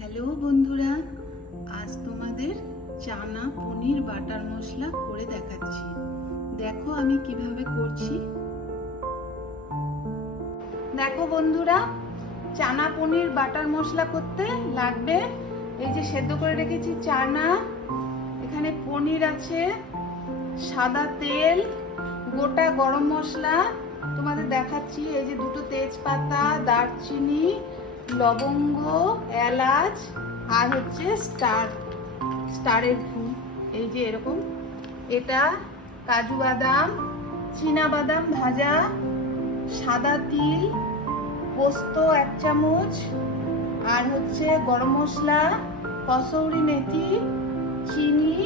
Hello বন্ধুরা, আজ তোমাদের চানা পনির বাটার মশলা করে দেখাচ্ছি। দেখো আমি কীভাবে করছি। দেখো বন্ধুরা, চানা পনির বাটার মশলা করতে লাগবে। এই যে সেদ্ধ করে রেখেছি চানা। এখানে পনির আছে, সাদা তেল, গোটা গরম মশলা। তোমাদের দেখাচ্ছি, এই যে দুটো তেজপাতা, দারচিনি লবঙ্গ, এলাচ, আর হচ্ছে স্টার, স্টারের ফুল এই যে এরকম। এটা কাজু বাদাম বাদাম ভাজা, সাদা তিল, পোস্ত এক চামচ, আর হচ্ছে গরম মশলা, কসৌরি মেথি, চিনি,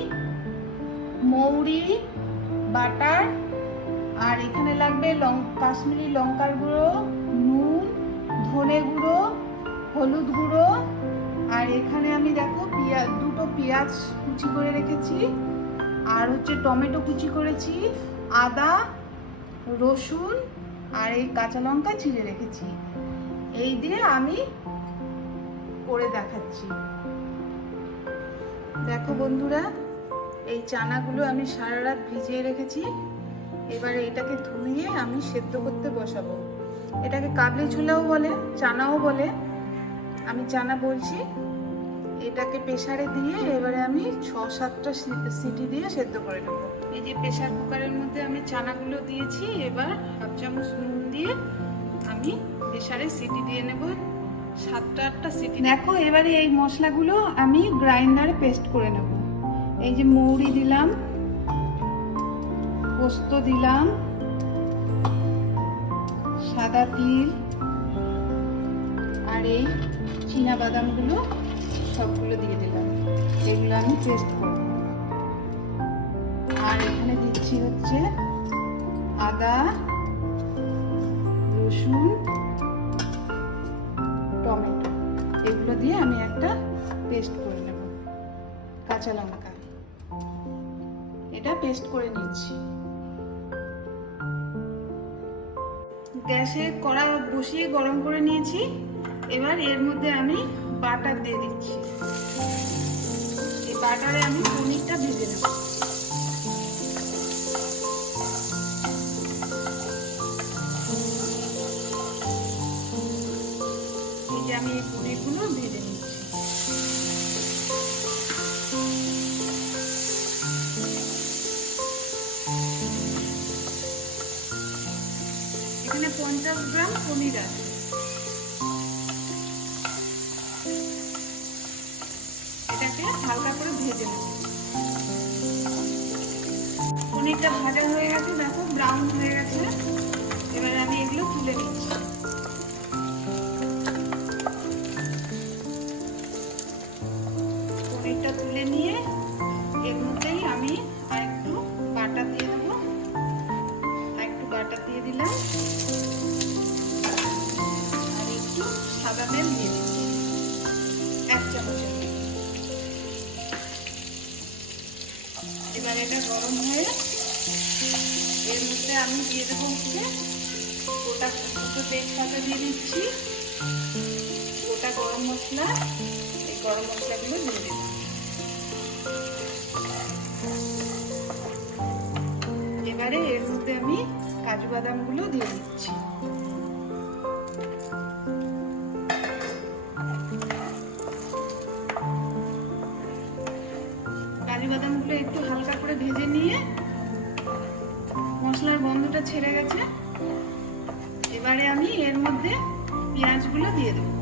মৌরি, বাটার, আর এখানে লাগবে লং কাশ্মীরি লঙ্কার গুঁড়ো, নুন, ধনে গুঁড়ো হলুদ গুঁড়ো, আর এখানে আমি দেখো পেঁয়াজ দুটো পেঁয়াজ কুচি করে রেখেছি, আর হচ্ছে টমেটো কুচি করেছি, আদা, রসুন, আর এই কাঁচা লঙ্কা চিড়ে রেখেছি। এই দিয়ে আমি করে দেখাচ্ছি। দেখো বন্ধুরা, এই চানাগুলো আমি সারা রাত ভিজিয়ে রেখেছি। এবারে এটাকে ধুইয়ে আমি সেদ্ধ করতে বসাবো। এটাকে কাবলি ছোলাও বলে, চানাও বলে। আমি চানা বলছি, এটাকে প্রেসারে দিয়ে এবারে আমি ছ সাতটা সিটি দিয়ে সেদ্ধ করে নেব। এই যে প্রেসার কুকারের মধ্যে আমি চানাগুলো দিয়েছি, এবার হাফ চামচ নুন দিয়ে আমি প্রেসারে সিটি দিয়ে নেব। সাতটা আটটা সিটি। দেখো, এবারে এই মশলাগুলো আমি গ্রাইন্ডারে পেস্ট করে নেব। এই যে মৌরি দিলাম, পোস্ত দিলাম, সাদা তিল আর এই চীনা বাদামগুলো সবগুলো দিয়ে দিলাম। এগুলো আমি পেস্ট করব। আর এখানে দিচ্ছি হচ্ছে আদা, রসুন, টমেটো। এগুলো দিয়ে আমি একটা পেস্ট করে নেব। কাঁচা লঙ্কা। এটা পেস্ট করে নিচ্ছি। গ্যাসে কড়া বসিয়ে গরম করে নিয়েছি। এবার এর মধ্যে আমি বাটার দিয়ে দিচ্ছি। এই বাটারে আমি পনিরটা ভেজে নেব। আমি এই পনিরগুলো ভেজে নিচ্ছি। এখানে পঞ্চাশ গ্রাম পনির আছে। পনিরটা ভাজা হয়ে গেছে দেখো ব্রাউন হয়ে গেছে। এবারে আমি এগুলো তুলে নিচ্ছি। আমি দিয়ে দেবো গোটা দুটো তেজপাতা দিয়ে দিচ্ছি। গোটা গরম মশলা, এই গরম মশলাগুলো দিয়ে দেবো। এবারে এর মধ্যে আমি কাজু বাদামগুলো দিয়ে দিচ্ছি। কাজু বাদামগুলো একটু হালকা করে ভেজে নিয়ে গন্ধটা ছেড়ে গেছে। এবারে আমি এর মধ্যে পেঁয়াজগুলো দিয়ে দেবো।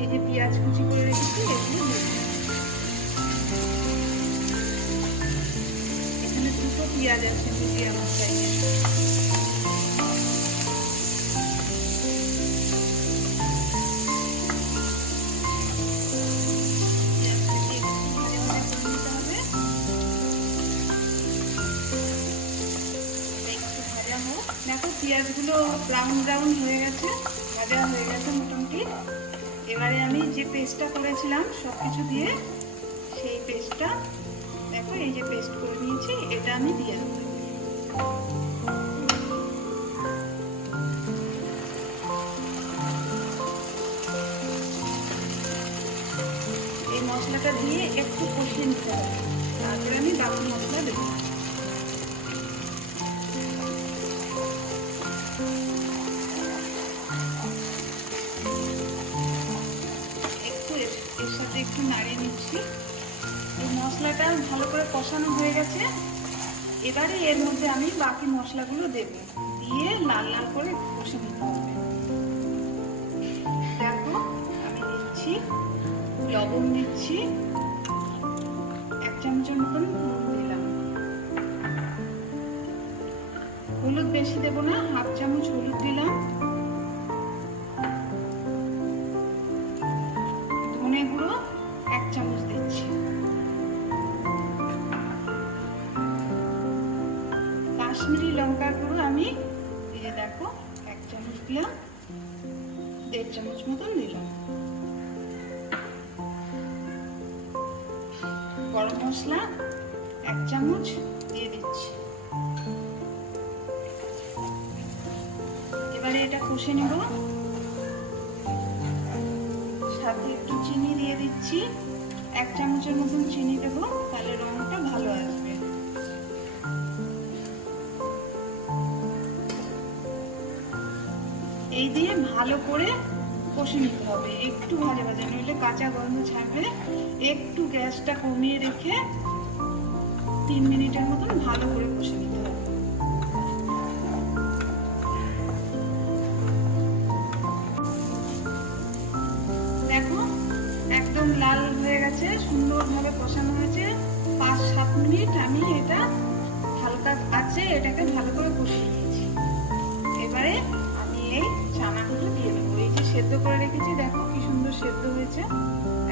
এই যে পেঁয়াজ কুচি করে রেখেছি, এগুলো এখানে দুটো পেঁয়াজ আছে, দুটি আমার সাইজের পেঁয়াজগুলো ব্রাউন ব্রাউন হয়ে গেছে, ভাজা হয়ে গেছে মোটামুটি। এবারে আমি যে পেস্টটা করেছিলাম সব কিছু দিয়ে সেই পেস্টটা, দেখো এই যে পেস্ট করে নিয়েছি, এটা আমি দিয়ে দেবো। এই মশলাটা দিয়ে একটু কষিয়ে নিতে হবে। তারপরে আমি বাকি মশলা দেবো। নিচ্ছি এই মশলাটা ভালো করে কষানো হয়ে গেছে। এবারে এর মধ্যে আমি বাকি মশলাগুলো দেব। দিয়ে লাল লাল করে কষে নিতে হবে। দেখো, আমি দিচ্ছি, লবণ দিচ্ছি। এক চামচের মতন হলুদ বেশি দেবো না, হাফ চামচ হলুদ দিলাম। দেড় চামচ মতন দিলাম। গরম মশলা এক চামচ দিয়ে দিচ্ছি। এবারে এটা কষে নেব। সাথে একটু চিনি দিয়ে দিচ্ছি। এক চামচের মতন চিনি দেবো, তাহলে রংটা ভালো আসবে। এই দিয়ে ভালো করে কষে নিতে হবে। একটু ভাজা ভাজা, নইলে কাঁচা গন্ধ ছাড়বে। একটু গ্যাসটা কমিয়ে রেখে তিন মিনিটের মতন ভালো করে কষে নিতে হবে। দেখো, একদম লাল হয়ে গেছে, সুন্দরভাবে কষানো হয়েছে। পাঁচ, সাত মিনিট আমি এটা হালকা আছে, এটাকে ভালো করে কষিয়ে নিয়েছি। এবারে আমি এই চানাগুলো দিয়ে দেবো। এই যে সেদ্ধ করে রেখেছি, দেখো কি সুন্দর সেদ্ধ হয়েছে।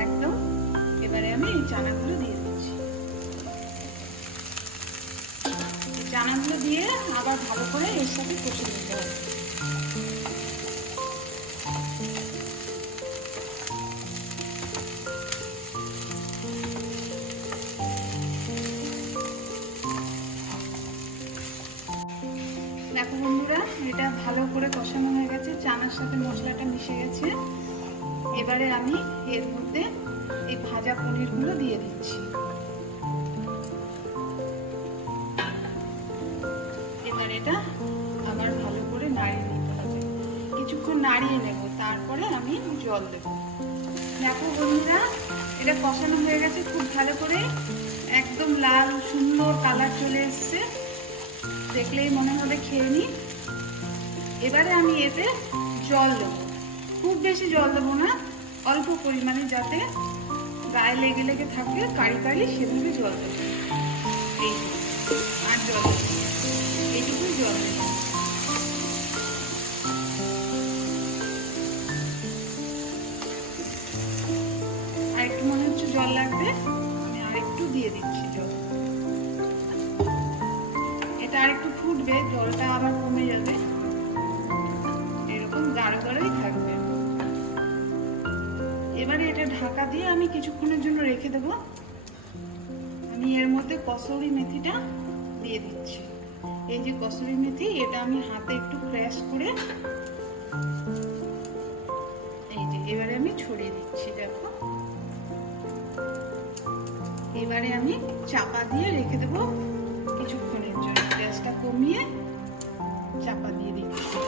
একদম, এবারে আমি এই চানাগুলো দিয়ে দিচ্ছি। চানাগুলো দিয়ে আবার ভালো করে এর সাথে কষে মিশে গেছে এবারে আমি এর মধ্যে এই ভাজা পনিরগুলো দিয়ে দিচ্ছি। এবার এটা আবার ভালো করে নাড়িয়ে নিতে হবে। কিছুক্ষণ নাড়িয়ে নেব, তারপরে আমি জল দেব। দেখো বন্ধুরা, এটা কষানো হয়ে গেছে, খুব ভালো করে একদম লাল, সুন্দর কালার চলে এসছে। দেখলেই মনে হবে খেয়ে নি। এবারে আমি এতে জল দেবো। খুব বেশি জল দেবো না, অল্প পরিমাণে যাতে গায়ে লেগে লেগে থাকে কারি কারি সেভাবে জল দেবো। এই আর জল। এইটুকুই জল দেবো। আর একটু মনে হচ্ছে জল লাগবে, আমি আর দিয়ে দিচ্ছি জল। এটা আর একটু ফুটবে, জলটা আবার কমে যাবে। এরকম গাঢ় গাঢ়ই থাকবে। এবারে এটা ঢাকা দিয়ে আমি কিছুক্ষণের জন্য রেখে দেব। আমি এর মধ্যে কসৌরি মেথিটা দিয়ে দিচ্ছি। এই যে কসুরি মেথি, এটা আমি হাতে একটু ক্র্যাশ করে এই যে এবারে আমি ছড়িয়ে দিচ্ছি, দেখো। এবারে আমি চাপা দিয়ে রেখে দেবো কিছুক্ষণের জন্য। গ্যাসটা কমিয়ে চাপা দিয়ে দিচ্ছি।